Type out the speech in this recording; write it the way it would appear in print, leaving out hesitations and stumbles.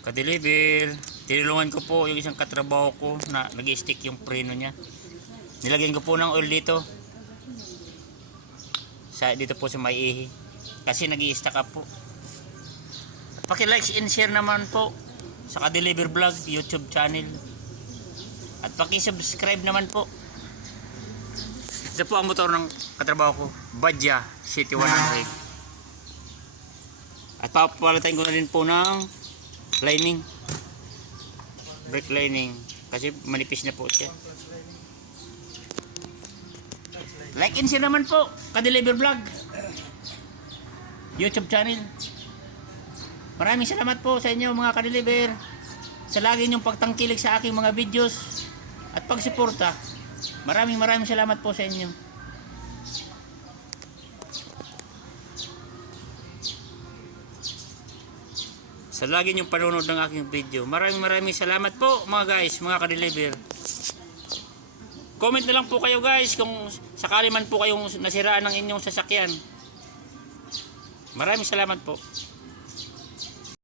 ka-deliver. Tinulungan ko po yung isang katrabaho ko na nag-stick yung preno niya. Nilagyan ko po ng oil dito. Dito po sa may ihi. Kasi nag-i-stack up po. Paki-like and share naman po sa ka-deliver vlog YouTube channel. At paki-subscribe naman po. Ito po ang motor ng katrabaho ko, Badja City 100. At papalitan ko na din po ng lining, brake lining, kasi manipis na po siya. Like and share naman po, ka-deliver vlog YouTube channel. Maraming salamat po sa inyo mga ka-deliver, sa lagi niyong pagtangkilik sa aking mga videos at pagsuporta. Maraming salamat po sa inyo. Sa lagi niyong panonood ng aking video. Maraming salamat po mga guys, mga ka-deliver. Comment na lang po kayo guys kung sakali man po kayong nasiraan ng inyong sasakyan. Maraming salamat po.